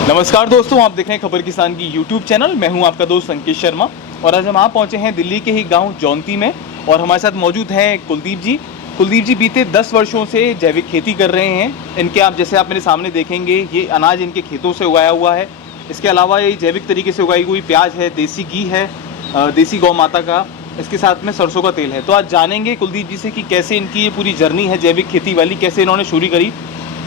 नमस्कार दोस्तों, आप देख रहे हैं खबर किसान की यूट्यूब चैनल। मैं हूं आपका दोस्त संकेत शर्मा और आज हम आप पहुंचे हैं दिल्ली के ही गांव जौनती में और हमारे साथ मौजूद हैं कुलदीप जी। कुलदीप जी बीते 10 वर्षों से जैविक खेती कर रहे हैं। इनके आप जैसे आप मेरे सामने देखेंगे, ये अनाज इनके खेतों से उगाया हुआ है। इसके अलावा ये जैविक तरीके से उगाई हुई प्याज है, देसी घी है, देसी गौ माता का, इसके साथ में सरसों का तेल है। तो आज जानेंगे कुलदीप जी से कि कैसे इनकी ये पूरी जर्नी है जैविक खेती वाली, कैसे इन्होंने शुरू करी।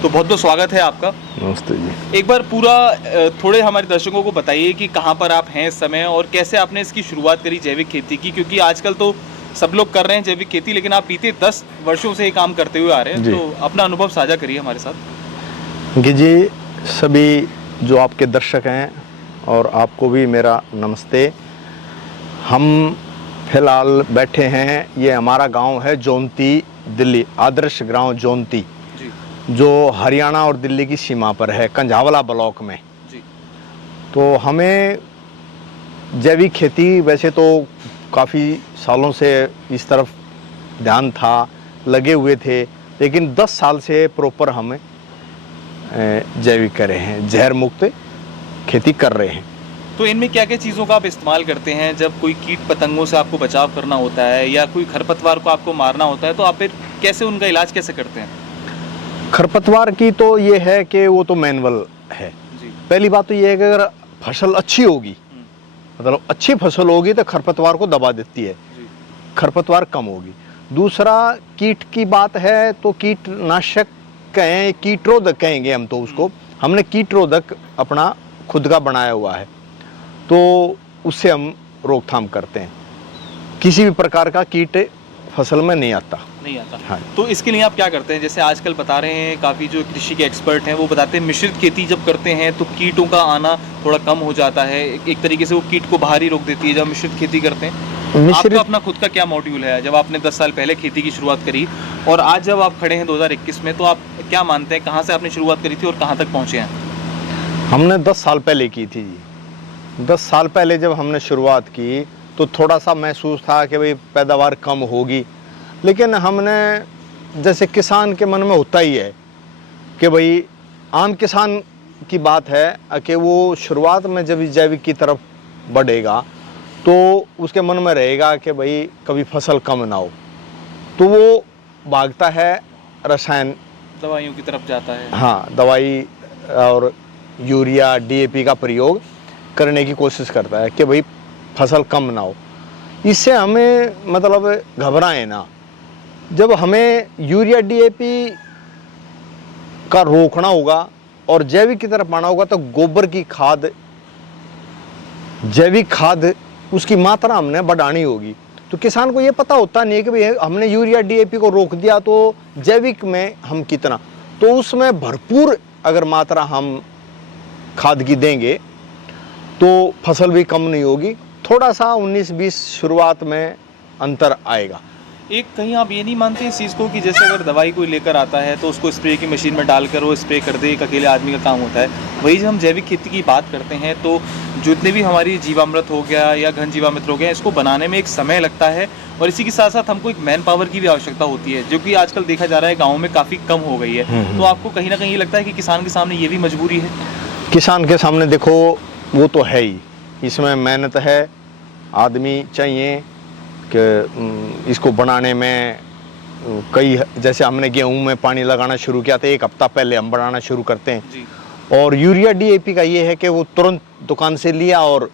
तो बहुत बहुत स्वागत है आपका। नमस्ते जी। एक बार पूरा थोड़े हमारे दर्शकों को बताइए कि कहाँ पर आप हैं इस समय और कैसे आपने इसकी शुरुआत करी जैविक खेती की, क्योंकि आजकल तो सब लोग कर रहे हैं जैविक खेती, लेकिन आप बीते 10 वर्षों से ये काम करते हुए आ रहे हैं। तो अपना अनुभव साझा करिए हमारे साथ। जी, सभी जो आपके दर्शक हैं और आपको भी मेरा नमस्ते। हम फिलहाल बैठे हैं, ये हमारा गांव है जौनती, दिल्ली, आदर्श गांव जौनती, जो हरियाणा और दिल्ली की सीमा पर है, कंझावला ब्लॉक में जी। तो हमें जैविक खेती वैसे तो काफ़ी सालों से इस तरफ ध्यान था, लगे हुए थे, लेकिन 10 साल से प्रॉपर हम जैविक कर रहे हैं, जहर मुक्त खेती कर रहे हैं। तो इनमें क्या क्या चीज़ों का आप इस्तेमाल करते हैं? जब कोई कीट पतंगों से आपको बचाव करना होता है या कोई खरपतवार को आपको मारना होता है, तो आप फिर कैसे उनका इलाज कैसे करते हैं? खरपतवार की तो ये है कि वो तो मैनुअल है जी। पहली बात तो ये है कि अगर फसल अच्छी होगी, मतलब अच्छी फसल होगी तो खरपतवार को दबा देती है, खरपतवार कम होगी। दूसरा कीट की बात है तो कीटनाशक कहें, कीटरोधक कहेंगे हम तो उसको, हमने कीटरोधक अपना खुद का बनाया हुआ है, तो उससे हम रोकथाम करते हैं। किसी भी प्रकार का कीट फसल में नहीं आता। हाँ। तो इसके लिए आप क्या करते हैं? जैसे आजकल बता रहे हैं काफ़ी जो कृषि के एक्सपर्ट हैं वो बताते हैं मिश्रित खेती जब करते हैं तो कीटों का आना थोड़ा कम हो जाता है, एक तरीके से वो कीट को बाहर ही रोक देती है जब मिश्रित खेती करते हैं। आपका अपना खुद का क्या मॉड्यूल है? जब आपने 10 साल पहले खेती की शुरुआत करी और आज जब आप खड़े हैं 2021 में, तो आप क्या मानते हैं कहाँ से आपने शुरुआत करी थी और कहाँ तक पहुँचे हैं? हमने 10 साल पहले की थी जी। 10 साल पहले जब हमने शुरुआत की तो थोड़ा सा महसूस था कि भाई पैदावार कम होगी, लेकिन हमने, जैसे किसान के मन में होता ही है कि भाई आम किसान की बात है कि वो शुरुआत में जब जैविक की तरफ बढ़ेगा तो उसके मन में रहेगा कि भाई कभी फसल कम ना हो, तो वो भागता है रसायन दवाइयों की तरफ जाता है। हाँ, दवाई और यूरिया DAP का प्रयोग करने की कोशिश करता है कि भाई फसल कम ना हो। इससे हमें मतलब घबराएं ना। जब हमें यूरिया DAP का रोकना होगा और जैविक की तरफ आना होगा तो गोबर की खाद, जैविक खाद, उसकी मात्रा हमने बढ़ानी होगी। तो किसान को ये पता होता नहीं है कि भाई हमने यूरिया DAP को रोक दिया तो जैविक में हम कितना, तो उसमें भरपूर अगर मात्रा हम खाद की देंगे तो फसल भी कम नहीं होगी। थोड़ा सा 19-20 शुरुआत में अंतर आएगा। एक कहीं आप ये नहीं मानते इस चीज़ को कि जैसे अगर दवाई कोई लेकर आता है तो उसको स्प्रे की मशीन में डालकर वो स्प्रे कर दे, एक अकेले आदमी का काम होता है। वही जब हम जैविक खेती की बात करते हैं तो जितने भी हमारी जीवामृत हो गया या घन जीवामृत हो गया, इसको बनाने में एक समय लगता है और इसी के साथ साथ हमको एक मैन पावर की भी आवश्यकता होती है, जो कि आजकल देखा जा रहा है गाँव में काफ़ी कम हो गई है। तो आपको कहीं ना कहीं ये लगता है कि किसान के सामने ये भी मजबूरी है? किसान के सामने देखो वो तो है ही, इसमें मेहनत है, आदमी चाहिए कि इसको बनाने में कई, जैसे हमने गेहूं में पानी लगाना शुरू किया था 1 हफ्ता पहले हम बनाना शुरू करते हैं जी। और यूरिया DAP का ये है कि वो तुरंत दुकान से लिया और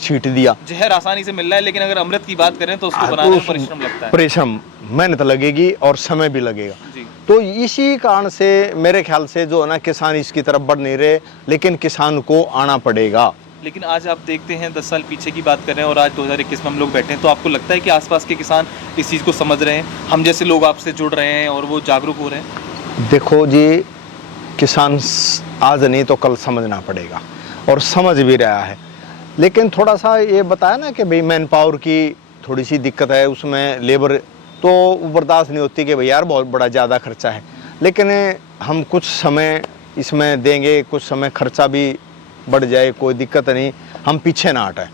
छींट दिया, जहर आसानी से मिल रहा है। लेकिन अगर अमृत की बात करें तो उसको बनाने में परिश्रम लगता है, परिश्रम, मेहनत लगेगी और समय भी लगेगा जी। तो इसी कारण से मेरे ख्याल से जो है ना, किसान इसकी तरफ बढ़ नहीं रहे, लेकिन किसान को आना पड़ेगा। लेकिन आज आप देखते हैं 10 साल पीछे की बात कर रहे हैं और आज 2021 में हम लोग बैठे हैं, तो आपको लगता है कि आसपास के किसान इस चीज़ को समझ रहे हैं, हम जैसे लोग आपसे जुड़ रहे हैं और वो जागरूक हो रहे हैं? देखो जी, किसान आज नहीं तो कल समझना पड़ेगा और समझ भी रहा है, लेकिन थोड़ा सा ये बताया ना कि भाई मैन पावर की थोड़ी सी दिक्कत है, उसमें लेबर तो बर्दाश्त नहीं होती कि भाई यार बहुत बड़ा ज़्यादा खर्चा है, लेकिन हम कुछ समय इसमें देंगे, कुछ समय खर्चा भी बढ़ जाए, कोई दिक्कत नहीं, हम पीछे ना हटाएं।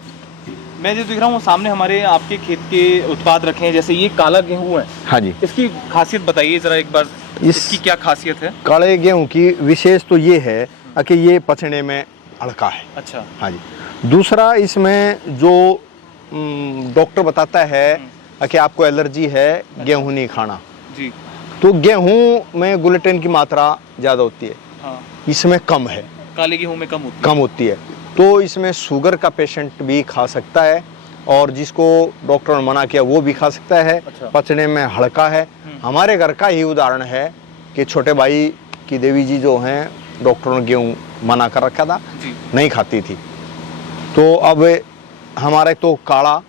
मैं जो देख रहा हूँ सामने हमारे आपके खेत के उत्पाद रखे हैं, जैसे ये काला गेहूँ है। हाँ जी। इसकी खासियत बताइए जरा एक बार, इसकी क्या खासियत है? काले गेहूँ की विशेष तो ये है कि ये पचने में हल्का है। अच्छा। हाँ जी। दूसरा इसमें जो डॉक्टर बताता है कि आपको एलर्जी है, गेहूं नहीं खाना, जी। तो गेहूं में ग्लूटेन की मात्रा ज़्यादा होती है, हाँ। इसमें कम है, काले गेहूं में कम होती है। तो इसमें शुगर का पेशेंट भी खा सकता है, और जिसको डॉक्टर ने मना किया वो भी खा सकता है। अच्छा। पचने में हल्का है। हमारे घर का ही उदाहरण है कि छोटे भाई की देवी जी जो हैं, डॉक्टर ने गेहूं मना कर रखा था, नहीं खाती थी। तो अब हमारे तो काढ़ा,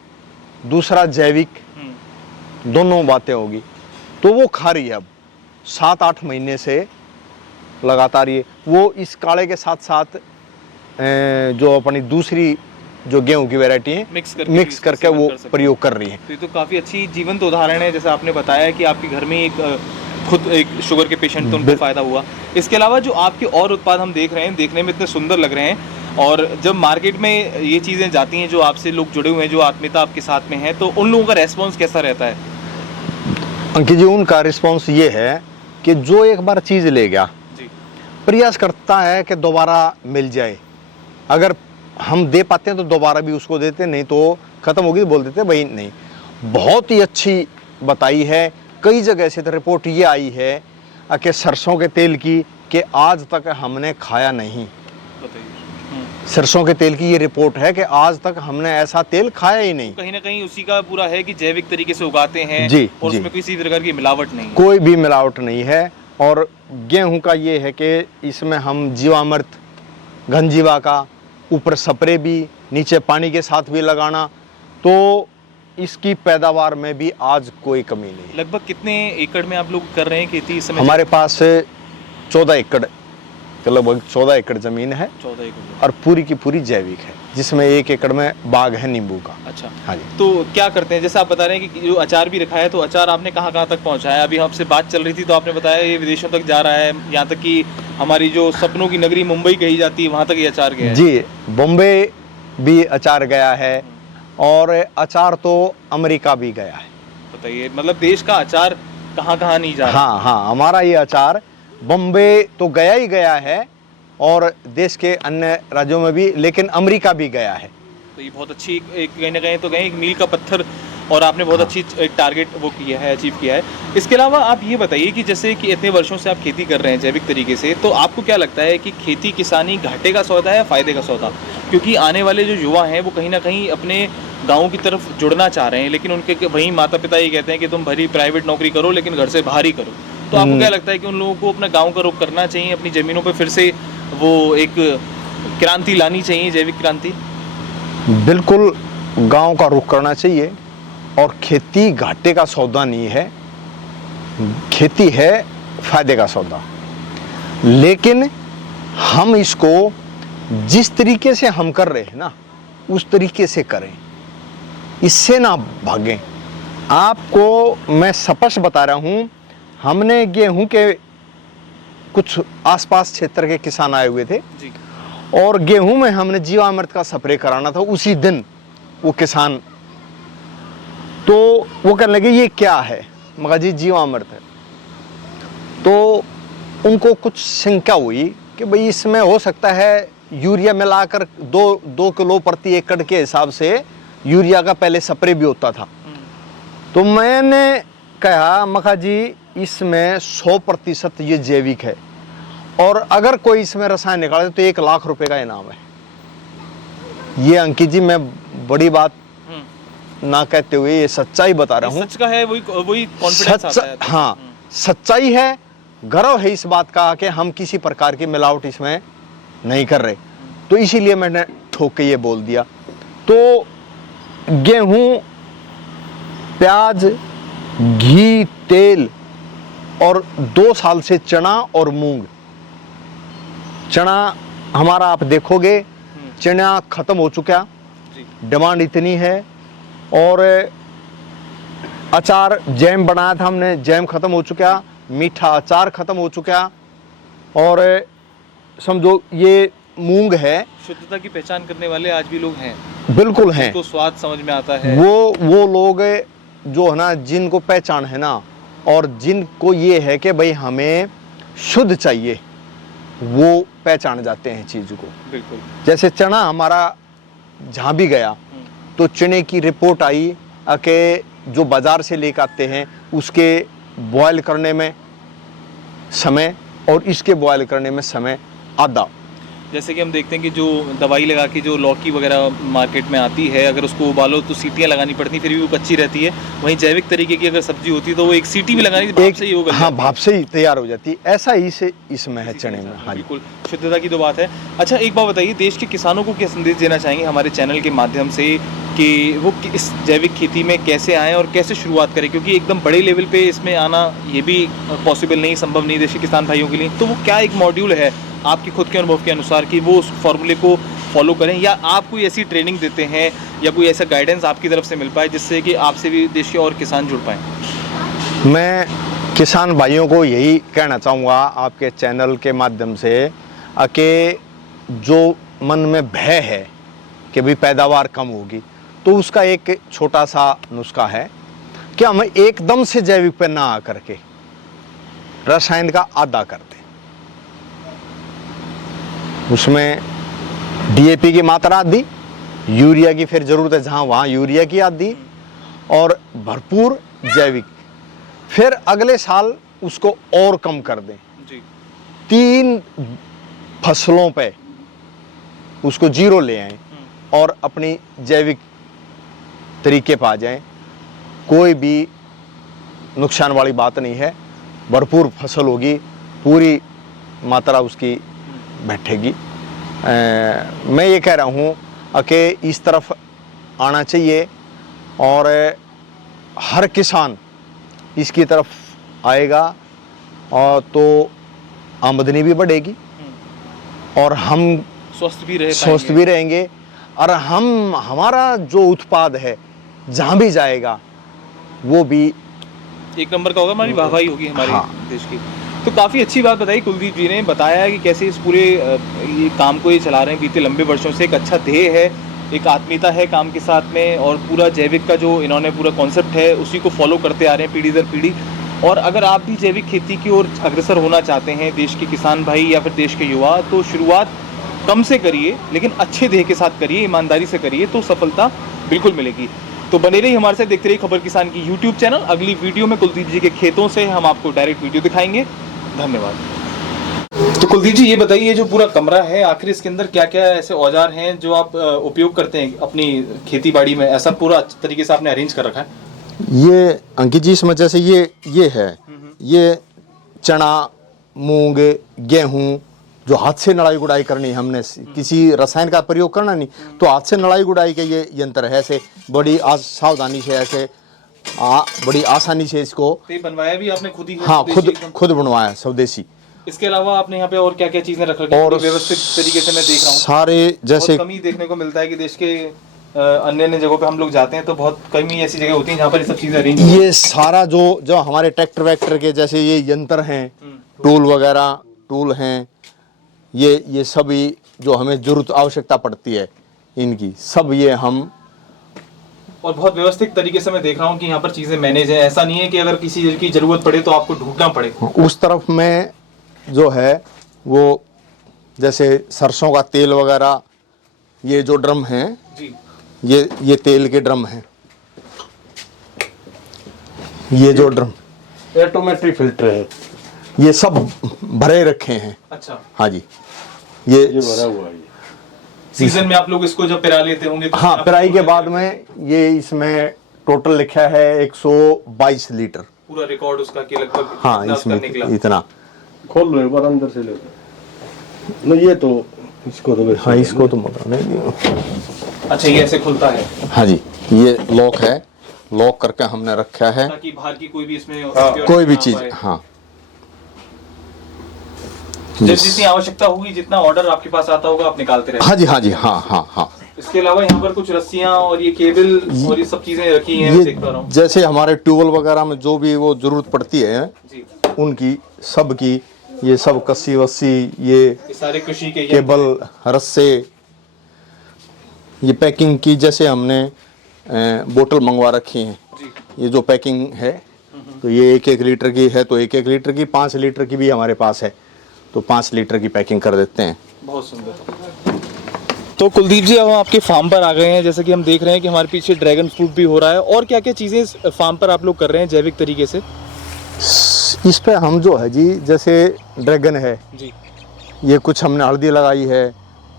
दूसरा जैविक, दोनों बातें होगी, तो वो खा रही है अब 7-8 महीने से लगातार। ये वो इस काढ़े के साथ साथ जो अपनी दूसरी जो गेहूं की वैरायटी है मिक्स करके वो प्रयोग कर रही है। तो ये तो काफ़ी अच्छी जीवंत उदाहरण है, जैसा आपने बताया कि आपके घर में खुद एक शुगर के पेशेंट तो उनको फ़ायदा हुआ। इसके अलावा जो आपके और उत्पाद हम देख रहे हैं, देखने में इतने सुंदर लग रहे हैं, और जब मार्केट में ये चीज़ें जाती हैं, जो आपसे लोग जुड़े हुए हैं, जो आत्मीयता आपके साथ में है, तो उन लोगों का रेस्पॉन्स कैसा रहता है? अंकित जी, उनका रिस्पॉन्स ये है कि जो एक बार चीज़ ले गया, प्रयास करता है कि दोबारा मिल जाए। अगर हम दे पाते हैं तो दोबारा भी उसको देते, नहीं तो ख़त्म होगी तो बोल देते भाई नहीं। बहुत ही अच्छी बताई है। कई जगह से तो रिपोर्ट ये आई है कि सरसों के तेल की, कि आज तक हमने खाया नहीं। सरसों के तेल की ये रिपोर्ट है कि आज तक हमने ऐसा तेल खाया ही नहीं। कहीं ना कहीं उसी का पूरा है कि जैविक तरीके से उगाते हैं, जी, और जी। उसमें किसी प्रकार की मिलावट नहीं है। कोई भी मिलावट नहीं है। और गेहूं का ये है कि इसमें हम जीवामृत, घनजीवा का ऊपर स्प्रे भी, नीचे पानी के साथ भी लगाना, तो इसकी पैदावार में भी आज कोई कमी नहीं। लगभग कितने एकड़ में आप लोग कर रहे हैं खेती इस समय? हमारे पास 14 एकड़, लगभग 14 एकड़ जमीन है, 14 एकड़, और पूरी की पूरी जैविक है, जिसमें 1 एकड़ में बाग है नींबू का। अच्छा। हाँ जी। तो क्या करते हैं, जैसे आप बता रहे हैं कि जो अचार भी रखा है, तो अचार आपने कहाँ कहाँ तक पहुँचाया? अभी हमसे बात चल रही थी तो आपने बताया ये विदेशों तक जा रहा है, यहाँ तक कि हमारी जो सपनों की नगरी मुंबई कही जाती है, वहाँ तक ये अचार गया है। जी, बॉम्बे भी अचार गया है, और अचार तो अमेरिका भी गया है। बताइए, मतलब देश का अचार कहाँ कहाँ नहीं जा रहा? हाँ हाँ, हमारा ये अचार बॉम्बे तो गया ही गया है, और देश के अन्य राज्यों में भी, लेकिन अमेरिका भी गया है। तो ये बहुत अच्छी एक कहीं ना कहीं तो कहीं एक मील का पत्थर, और आपने बहुत अच्छी एक टारगेट वो किया है, अचीव किया है। इसके अलावा आप ये बताइए कि जैसे कि इतने वर्षों से आप खेती कर रहे हैं जैविक तरीके से, तो आपको क्या लगता है कि खेती किसानी घाटे का सौदा है या फ़ायदे का सौदा? क्योंकि आने वाले जो युवा हैं वो कहीं ना कहीं अपने गाँव की तरफ जुड़ना चाह रहे हैं, लेकिन उनके वहीं माता पिता ये कहते हैं कि तुम भरी प्राइवेट नौकरी करो, लेकिन घर से बाहर ही करो। तो आपको क्या लगता है कि उन लोगों को अपना गाँव का रुख करना चाहिए, अपनी ज़मीनों पर फिर से वो एक क्रांति लानी चाहिए, जैविक क्रांति? बिल्कुल, गांव का रुख करना चाहिए। और खेती घाटे का सौदा नहीं है, खेती है फायदे का सौदा। लेकिन हम इसको जिस तरीके से हम कर रहे हैं ना, उस तरीके से करें, इससे ना भागें। आपको मैं स्पष्ट बता रहा हूं, हमने गेहूं के कुछ आसपास क्षेत्र के किसान आए हुए थे जी। और गेहूं में हमने जीवामृत का स्प्रे कराना था उसी दिन। वो किसान तो वो कहने लगे ये क्या है, मगर जी जीवामृत है। तो उनको कुछ शंका हुई कि भाई इसमें हो सकता है यूरिया मिलाकर 2 किलो प्रति एकड़ के हिसाब से यूरिया का पहले स्प्रे भी होता था। तो मैंने कहा मखा जी इसमें 100% ये जैविक है, और अगर कोई इसमें रसायन निकाले तो 1 लाख रुपए का इनाम है। ये अंकित जी मैं बड़ी बात ना कहते हुए ये सच्चाई बता रहा हूँ। सच का है, वही कॉन्फिडेंस आता है। हाँ, सच्चाई है, गर्व है इस बात का कि हम किसी प्रकार की मिलावट इसमें नहीं कर रहे। तो इसीलिए मैंने ठोक के ये बोल दिया। तो गेहूं, प्याज, घी, तेल, और 2 साल से चना और मूंग। चना हमारा आप देखोगे चना खत्म हो चुका, डिमांड इतनी है। और अचार जैम बनाया था हमने, जैम खत्म हो चुका, मीठा अचार खत्म हो चुका। और समझो ये मूंग है, शुद्धता की पहचान करने वाले आज भी लोग हैं। बिल्कुल हैं, तो स्वाद समझ में आता है। वो लोग जो है ना, जिनको पहचान है ना, और जिनको ये है कि भाई हमें शुद्ध चाहिए, वो पहचान जाते हैं चीज़ को। बिल्कुल। जैसे चना हमारा जहाँ भी गया तो चने की रिपोर्ट आई कि जो बाज़ार से लेकर आते हैं उसके बॉयल करने में समय और इसके बॉयल करने में समय आधा। जैसे कि हम देखते हैं कि जो दवाई लगा के जो लौकी वगैरह मार्केट में आती है, अगर उसको उबालो तो सीटियां लगानी पड़ती, फिर भी वो कच्ची रहती है। वहीं जैविक तरीके की अगर सब्जी होती है तो वो एक सीटी भी लगानी भाप से ही होगा। हाँ, भाप से ही तैयार हो जाती है। ऐसा ही से इसमें है चने में। हाँ, बिल्कुल शुद्धता की तो बात है। अच्छा, एक बात बताइए, देश के किसानों को क्या संदेश देना चाहेंगे हमारे चैनल के माध्यम से कि वो इस जैविक खेती में कैसे आएँ और कैसे शुरुआत करें, क्योंकि एकदम बड़े लेवल पे इसमें आना ये भी पॉसिबल नहीं, संभव नहीं देश के किसान भाइयों के लिए। तो वो क्या एक मॉड्यूल है आपके खुद के अनुभव के अनुसार कि वो उस फॉर्मूले को फॉलो करें, या आप कोई ऐसी ट्रेनिंग देते हैं या कोई ऐसा गाइडेंस आपकी तरफ से मिल पाए जिससे कि आपसे भी देश के और किसान जुड़ पाएँ? मैं किसान भाइयों को यही कहना चाहूँगा आपके चैनल के माध्यम से कि जो मन में भय है कि भी पैदावार कम होगी, तो उसका एक छोटा सा नुस्खा है कि हम एकदम से जैविक पे ना आकर के रसायन का आधा कर दें। उसमें डीएपी की मात्रा आधी, यूरिया की फिर ज़रूरत है जहाँ वहाँ यूरिया की आधी, और भरपूर जैविक। फिर अगले साल उसको और कम कर दें जी। 3 फसलों पे उसको 0 ले आएं और अपनी जैविक तरीके पर आ जाएं। कोई भी नुकसान वाली बात नहीं है, भरपूर फसल होगी, पूरी मात्रा उसकी बैठेगी। मैं ये कह रहा हूँ कि इस तरफ आना चाहिए और हर किसान इसकी तरफ आएगा और तो आमदनी भी बढ़ेगी और हम स्वस्थ भी रहेंगे, और हमारा जो उत्पाद है जहाँ भी जाएगा वो भी एक नंबर का होगा, हमारी वाहवाही होगी हमारे देश की। तो काफ़ी अच्छी बात बताई कुलदीप जी ने, बताया है कि कैसे इस पूरे ये काम को ये चला रहे हैं बीते लंबे वर्षों से। एक अच्छा ध्येय है, एक आत्मीयता है काम के साथ में, और पूरा जैविक का जो इन्होंने पूरा कॉन्सेप्ट है उसी को फॉलो करते आ रहे हैं पीढ़ी दर पीढ़ी। और अगर आप भी जैविक खेती की ओर अग्रसर होना चाहते हैं, देश के किसान भाई या फिर देश के युवा, तो शुरुआत कम से करिए, लेकिन अच्छे ध्येय के साथ करिए, ईमानदारी से करिए, तो सफलता बिल्कुल मिलेगी। तो बने रहिए हमारे साथ, देखते रहिए खबर किसान की यूट्यूब चैनल। अगली वीडियो में कुलदीप जी के खेतों से हम आपको डायरेक्ट वीडियो दिखाएंगे। धन्यवाद। तो कुलदीप जी ये बताइए, जो पूरा कमरा है आखिर इसके अंदर क्या क्या ऐसे औजार हैं जो आप उपयोग करते हैं अपनी खेती बाड़ी में? ऐसा पूरा अच्छे तरीके से आपने अरेंज कर रखा है? ये अंकित जी समझ, जैसे ये है, ये चना, मूंग, गेहूं, जो हाथ से नड़ाई गुड़ाई करनी, हमने किसी रसायन का प्रयोग करना नहीं, तो हाथ से नड़ाई गुड़ाई के ये यंत्र है। ऐसे बड़ी सावधानी से, ऐसे बड़ी आसानी से इसको बनवाया भी आपने खुद ही? हाँ, खुद बनवाया, स्वदेशी। इसके अलावा आपने यहाँ पे और क्या क्या चीजें रख रखी हैं? और व्यवस्थित तरीके से मैं देख रहा हूँ सारे, जैसे कमी देखने को मिलता है कि देश के अन्य जगहों पे हम लोग जाते हैं तो बहुत कमी ऐसी जगह होती है जहाँ पर ये सब चीजें अरेंज। ये सारा जो हमारे ट्रैक्टर वैक्टर के जैसे ये यंत्र हैं, टूल वगैरह टूल हैं, ये सभी जो हमें जरूरत आवश्यकता पड़ती है इनकी, सब ये हम, और बहुत व्यवस्थित तरीके से मैं देख रहा हूँ कि यहाँ पर चीजें मैनेज है। ऐसा नहीं है कि अगर किसी चीज की जरूरत पड़े तो आपको ढूंढना पड़े। उस तरफ में जो है वो जैसे सरसों का तेल वगैरह, ये जो ड्रम हैं जी, ये तेल के ड्रम हैं। ये जो ड्रम ऑटोमेटिक फिल्टर है, ये सब भरे रखे हैं। अच्छा, हाँ जी, ये भरा हुआ है। सीजन में आप लोग इसको जब पेरा लेते होंगे तो हाँ, पेराई के बाद में ये इसमें टोटल लिखा है 122 लीटर, पूरा रिकॉर्ड उसका कि लगभग हाँ इसमें इतना। खोल लो एक बार अंदर से लेकर। नहीं, ये तो इसको तो हाँ, इसको तो मोटा नहीं। अच्छा, ये ऐसे खुलता है? हाँ जी, ये लॉक है, लॉक करके हमने रखा है ताकि बाहर की कोई भी इसमें कोई भी चीज। हाँ, जब जितनी आवश्यकता होगी, जितना ऑर्डर आपके पास आता होगा आप निकालते रहेंगे? हाँ जी, हाँ जी, हाँ हाँ हाँ। इसके अलावा यहाँ पर कुछ रस्सियाँ और ये केबल और ये सब चीजें रखी हैं, ये देख पा रहा हूँ। जैसे हमारे ट्यूबवेल वगैरह में जो भी वो जरूरत पड़ती है जी, उनकी सब की, ये सब कस्सी वस्सी, ये सारे कृषि के केबल, रस्से, ये पैकिंग की, जैसे हमने बोतल मंगवा रखी हैं। जी, ये जो पैकिंग है तो ये 1-1 लीटर की है, तो 1-1 लीटर की, 5 लीटर की भी हमारे पास है। तो 5 लीटर की पैकिंग कर देते हैं। बहुत सुंदर। तो कुलदीप जी, अब हम आपके फार्म पर आ गए हैं। जैसे कि हम देख रहे हैं कि हमारे पीछे ड्रैगन फ्रूट भी हो रहा है, और क्या क्या चीज़ें इस फार्म पर आप लोग कर रहे हैं जैविक तरीके से? इस पे हम जो है जी, जैसे ड्रैगन है जी, ये कुछ हमने हल्दी लगाई है,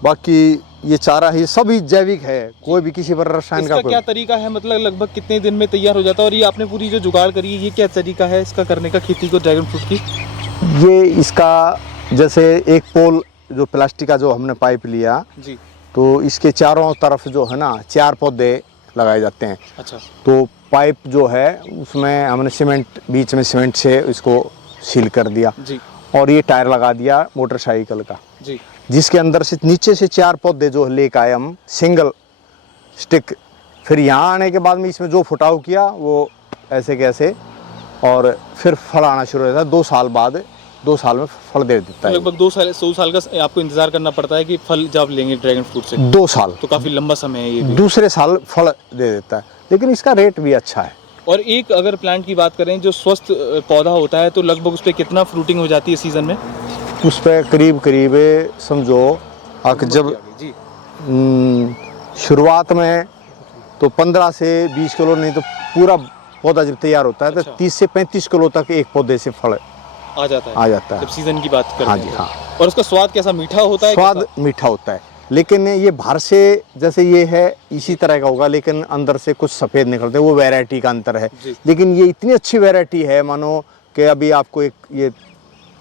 बाकी ये चारा है, ये सभी जैविक है, कोई भी किसी पर रसायन इसका का क्या तरीका है? मतलब लगभग कितने दिन में तैयार हो जाता है? और ये आपने पूरी जो जुगाड़ करी है, ये क्या तरीका है इसका करने का, खेती को ड्रैगन फ्रूट की? ये इसका जैसे एक पोल जो प्लास्टिक का जो हमने पाइप लिया, जी, तो इसके चारों तरफ जो है ना 4 पौधे लगाए जाते हैं। अच्छा, तो पाइप जो है उसमें हमने सीमेंट, बीच में सीमेंट से इसको सील कर दिया, जी, और ये टायर लगा दिया मोटरसाइकिल का, जी, जिसके अंदर से नीचे से 4 पौधे जो लेकर आए हम सिंगल स्टिक। फिर यहाँ आने के बाद में इसमें जो फुटाव किया वो ऐसे कैसे, और फिर फल आना शुरू होता है 2 साल बाद, 2 साल में फल दे देता तो है। लगभग 2 साल का आपको इंतजार करना पड़ता है कि फल जब लेंगे ड्रैगन फ्रूट से? 2 साल, तो काफी लंबा समय है ये भी। दूसरे साल फल दे देता है, लेकिन इसका रेट भी अच्छा है। और एक अगर प्लांट की बात करें जो स्वस्थ पौधा होता है, तो लगभग उस पर कितना फ्रूटिंग हो जाती है सीजन में? उस पर करीब करीब समझो जब जी, शुरुआत में तो 15 से 20 किलो, नहीं तो पूरा पौधा जब तैयार होता है तो अच्छा। 30 से 35 किलो तक एक पौधे से फल आ जाता है। आ जाता है। जब सीजन की बात करते हाँ हैं जी, तो। हाँ। और उसका स्वाद कैसा, मीठा होता है? स्वाद कैसा? मीठा होता है, लेकिन ये बाहर से जैसे ये है इसी तरह का होगा, लेकिन अंदर से कुछ सफ़ेद निकलते हैं, वो वैरायटी का अंतर है। जी। लेकिन ये इतनी अच्छी वैरायटी है, मानो कि अभी आपको एक ये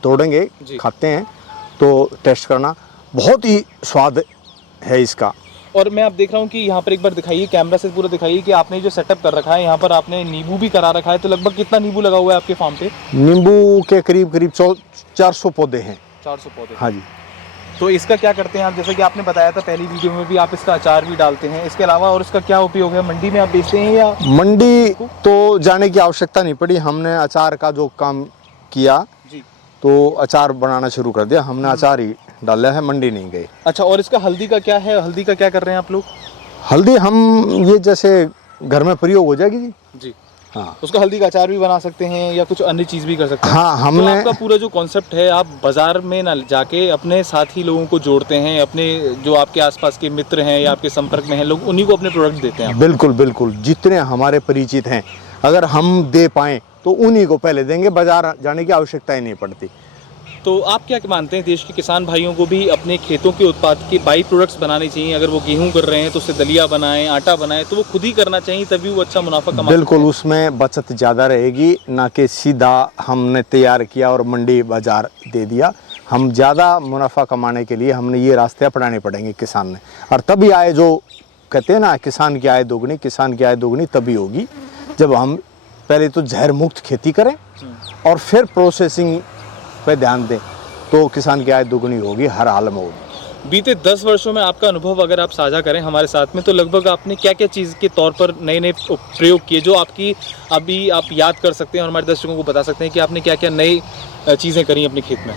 तोड़ेंगे, जी। खाते हैं तो टेस्ट करना, बहुत ही स्वाद है इसका। और मैं आप देख रहा हूँ कि यहाँ पर एक बार दिखाइए, कैमरा से पूरा दिखाइए कि आपने जो सेटअप कर रखा है, यहाँ पर आपने नींबू भी करा रखा है। तो लगभग कितना नींबू लगा हुआ है आपके फार्म पे? नींबू के करीब करीब 400 पौधे हैं। 400 पौधे। हाँ जी। तो इसका क्या करते हैं आप? जैसे कि आपने बताया था पहली वीडियो में भी, आप इसका अचार भी डालते हैं। इसके अलावा और इसका क्या उपयोग है? मंडी में आप बेचते हैं या? मंडी तो जाने की आवश्यकता नहीं पड़ी, हमने अचार का जो काम किया जी, तो अचार बनाना शुरू कर दिया, हमने अचार ही डाला है, मंडी नहीं गए। अच्छा। और इसका हल्दी का क्या है? हल्दी का क्या कर रहे हैं आप लोग? हल्दी हम ये जैसे घर में प्रयोग हो जाएगी जी। जी, हाँ, उसका हल्दी का अचार भी बना सकते हैं या कुछ अन्य चीज़ भी कर सकते हैं? हाँ, तो हमने आपका पूरा जो कॉन्सेप्ट है, आप बाजार में ना जाके अपने साथी लोगों को जोड़ते हैं, अपने जो आपके आसपास के मित्र हैं या आपके संपर्क में हैं लोग, उन्हीं को अपने प्रोडक्ट देते हैं आप? बिल्कुल बिल्कुल, जितने हमारे परिचित हैं अगर हम दे पाएँ तो उन्हीं को पहले देंगे, बाजार जाने की आवश्यकता ही नहीं पड़ती। तो आप क्या मानते हैं, देश के किसान भाइयों को भी अपने खेतों के उत्पाद के बाई प्रोडक्ट्स बनाने चाहिए? अगर वो गेहूं कर रहे हैं तो उससे दलिया बनाएं, आटा बनाएं, तो वो खुद ही करना चाहिए, तभी वो अच्छा मुनाफा कमा बिल्कुल, उसमें बचत ज़्यादा रहेगी, ना कि सीधा हमने तैयार किया और मंडी बाजार दे दिया। हम ज़्यादा मुनाफा कमाने के लिए हमने ये रास्ते अपनाने पड़ेंगे किसान ने, और तभी आए, जो कहते हैं ना किसान की आय दोगुनी, किसान की आय दोगुनी तभी होगी जब हम पहले तो जहर मुक्त खेती करें और फिर प्रोसेसिंग पे ध्यान दें, तो किसान की आय दोगुनी होगी, हर हाल में होगी। बीते 10 वर्षों में आपका अनुभव अगर आप साझा करें हमारे साथ में, तो लगभग आपने क्या क्या चीज़ के तौर पर नए नए प्रयोग किए जो आपकी अभी आप याद कर सकते हैं और हमारे दर्शकों को बता सकते हैं कि आपने क्या क्या नई चीज़ें करी अपने खेत में?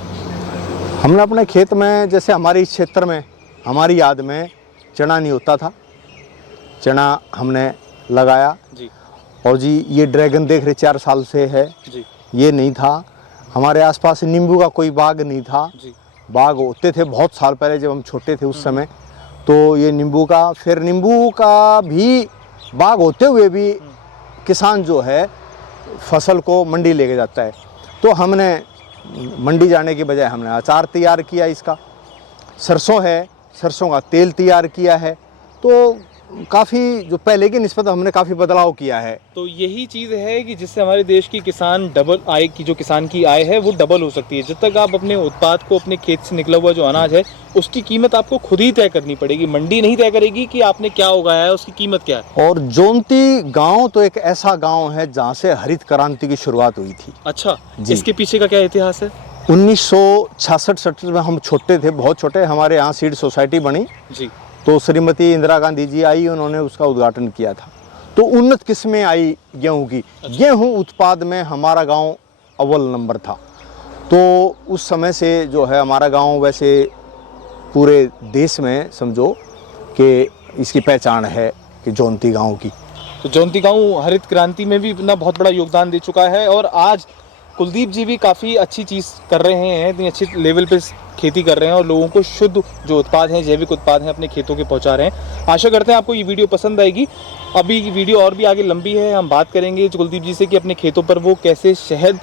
हमने अपने खेत में, जैसे हमारे इस क्षेत्र में हमारी याद में चना नहीं होता था, चना हमने लगाया। जी, और जी ये ड्रैगन देख रहे 4 साल से है, जी, ये नहीं था। हमारे आसपास नींबू का कोई बाग नहीं था, जी, बाग होते थे बहुत साल पहले जब हम छोटे थे उस समय, तो ये नींबू का, फिर नींबू का भी बाग होते हुए भी किसान जो है फसल को मंडी लेके जाता है, तो हमने मंडी जाने के बजाय हमने अचार तैयार किया इसका। सरसों है, सरसों का तेल तैयार किया है, तो काफ़ी जो पहले की निस्बत हमने काफ़ी बदलाव किया है। तो यही चीज़ है कि जिससे हमारे देश की किसान डबल आय की, जो किसान की आय है वो डबल हो सकती है। जब तक आप अपने उत्पाद को, अपने खेत से निकला हुआ जो अनाज है, उसकी कीमत आपको खुद ही तय करनी पड़ेगी, मंडी नहीं तय करेगी कि आपने क्या उगाया है, उसकी कीमत क्या है। और जोंती गांव तो एक ऐसा गांव है जहां से हरित क्रांति की शुरुआत हुई थी। अच्छा, जी। इसके पीछे का क्या इतिहास है? 1966 में हम छोटे थे, बहुत छोटे, हमारे यहाँ सीड सोसाइटी बनी, जी, तो श्रीमती इंदिरा गांधी जी आई, उन्होंने उसका उद्घाटन किया था। तो उन्नत किस्में आई गेहूं की। गेहूं उत्पाद में हमारा गांव अव्वल नंबर था। तो उस समय से जो है हमारा गांव, वैसे पूरे देश में समझो कि इसकी पहचान है कि जोंती गांव की। तो जोंती गांव हरित क्रांति में भी अपना बहुत बड़ा योगदान दे चुका है। और आज कुलदीप जी भी काफ़ी अच्छी चीज़ कर रहे हैं, इतनी अच्छी लेवल पे खेती कर रहे हैं और लोगों को शुद्ध जो उत्पाद हैं, जैविक उत्पाद हैं, अपने खेतों के पहुंचा रहे हैं। आशा करते हैं आपको ये वीडियो पसंद आएगी। अभी ये वीडियो और भी आगे लंबी है, हम बात करेंगे कुलदीप जी से कि अपने खेतों पर वो कैसे शहद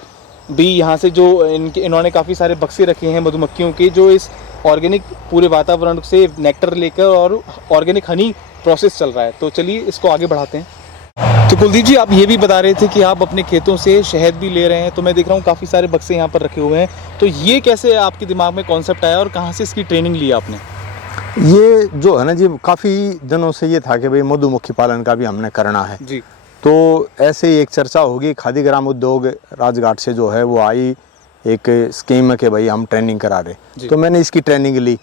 भी यहाँ से जो इन्होंने काफ़ी सारे बक्से रखे हैं मधुमक्खियों के, जो इस ऑर्गेनिक पूरे वातावरण से नेक्टर लेकर और ऑर्गेनिक हनी प्रोसेस चल रहा है। तो चलिए इसको आगे बढ़ाते हैं। तो कुलदीप जी, आप ये भी बता रहे थे कि आप अपने खेतों से शहद भी ले रहे हैं, तो मैं देख रहा हूँ काफ़ी सारे बक्से यहाँ पर रखे हुए हैं। तो ये कैसे आपके दिमाग में कॉन्सेप्ट आया और कहाँ से इसकी ट्रेनिंग ली आपने? ये जो है ना जी, काफ़ी दिनों से ये था कि भाई मधुमक्खी पालन का भी हमने करना है। जी। तो ऐसे ही एक चर्चा होगी, खादी ग्राम उद्योग राजघाट से जो है वो आई एक स्कीम है कि भाई हम ट्रेनिंग करा रहे। तो मैंने इसकी ट्रेनिंग ली।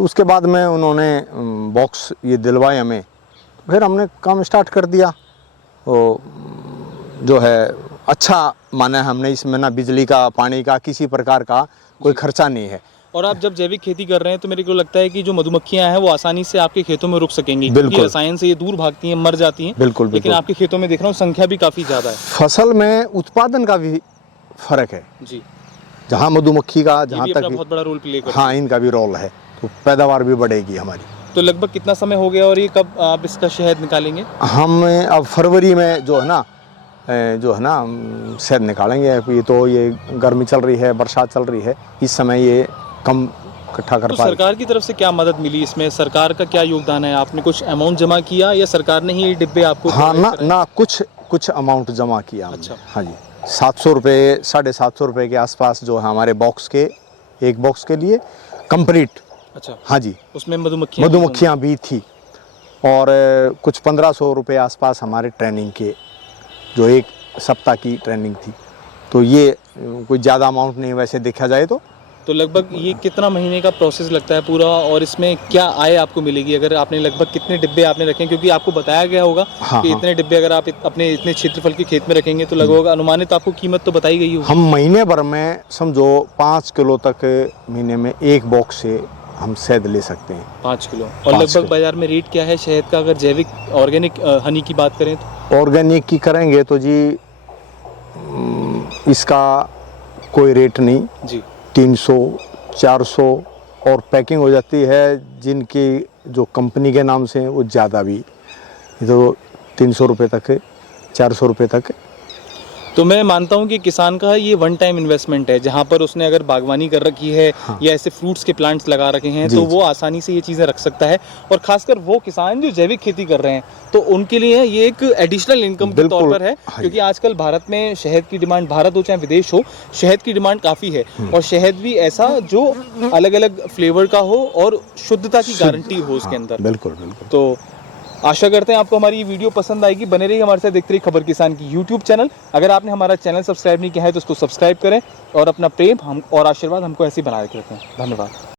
उसके बाद में उन्होंने बॉक्स ये दिलवाए हमें, फिर हमने काम स्टार्ट कर दिया। वो जो है अच्छा माना है हमने, इसमें ना बिजली का, पानी का, किसी प्रकार का कोई खर्चा नहीं है। और आप जब जैविक खेती कर रहे हैं तो मेरे को लगता है कि जो मधुमक्खियां हैं वो आसानी से आपके खेतों में रुक सकेंगी, क्योंकि रसायन से ये दूर भागती हैं, मर जाती हैं। बिल्कुल, लेकिन आपके खेतों में देख रहा हूँ संख्या भी काफ़ी ज़्यादा है। फसल में उत्पादन का भी फर्क है जी। जहाँ मधुमक्खी का जहाँ तक बहुत बड़ा रोल प्ले करता है। हाँ, इनका भी रोल है, तो पैदावार भी बढ़ेगी हमारी। तो लगभग कितना समय हो गया और ये कब आप इसका शहद निकालेंगे? हम अब फरवरी में जो है ना शहद निकालेंगे। ये तो ये गर्मी चल रही है, बरसात चल रही है, इस समय ये कम इकट्ठा कर तो पाए। सरकार की तरफ से क्या मदद मिली इसमें? सरकार का क्या योगदान है? आपने कुछ अमाउंट जमा किया या सरकार ने ही डिब्बे आपको? हाँ ना कुछ अमाउंट जमा किया हमने। अच्छा। हाँ जी, 700 रुपये, 750 रुपये के आसपास जो है हमारे बॉक्स के, एक बॉक्स के लिए कंप्लीट। अच्छा। हाँ जी, उसमें मधुमक्खियाँ भी थी। और कुछ 1500 रुपये आसपास हमारे ट्रेनिंग के, जो एक सप्ताह की ट्रेनिंग थी। तो ये कोई ज़्यादा अमाउंट नहीं वैसे देखा जाए तो लगभग ये कितना महीने का प्रोसेस लगता है पूरा, और इसमें क्या आय आपको मिलेगी अगर आपने लगभग कितने डिब्बे आपने रखे? क्योंकि आपको बताया गया होगा कि इतने डिब्बे अगर आप अपने इतने क्षेत्रफल के खेत में रखेंगे तो लगभग अनुमानित आपको कीमत तो बताई गई होगी। हम महीने भर में समझो 5 किलो तक महीने में एक बॉक्स से हम शहद ले सकते हैं। 5 किलो। और लगभग बाजार में रेट क्या है शहद का, अगर जैविक ऑर्गेनिक हनी की बात करें तो? ऑर्गेनिक की करेंगे तो जी इसका कोई रेट नहीं जी, 300 400 और पैकिंग हो जाती है जिनकी जो कंपनी के नाम से वो ज़्यादा भी, तो 300 रुपये तक, 400 रुपये तक। तो मैं मानता हूँ कि किसान का ये वन टाइम इन्वेस्टमेंट है, जहाँ पर उसने अगर बागवानी कर रखी है या ऐसे फ्रूट्स के प्लांट्स लगा रखे हैं तो वो आसानी से ये चीज़ें रख सकता है। और खासकर वो किसान जो जैविक खेती कर रहे हैं तो उनके लिए ये एक एडिशनल इनकम के तौर पर है, क्योंकि आजकल भारत में शहद की डिमांड, भारत हो चाहे विदेश हो, शहद की डिमांड काफ़ी है। और शहद भी ऐसा जो अलग अलग फ्लेवर का हो और शुद्धता की गारंटी हो उसके अंदर। बिल्कुल बिल्कुल। तो आशा करते हैं आपको हमारी ये वीडियो पसंद आएगी। बने रहिए हमारे साथ, देखते रहिए खबर किसान की यूट्यूब चैनल। अगर आपने हमारा चैनल सब्सक्राइब नहीं किया है तो उसको सब्सक्राइब करें और अपना प्रेम हम और आशीर्वाद हमको ऐसे ही बनाए रखें। धन्यवाद।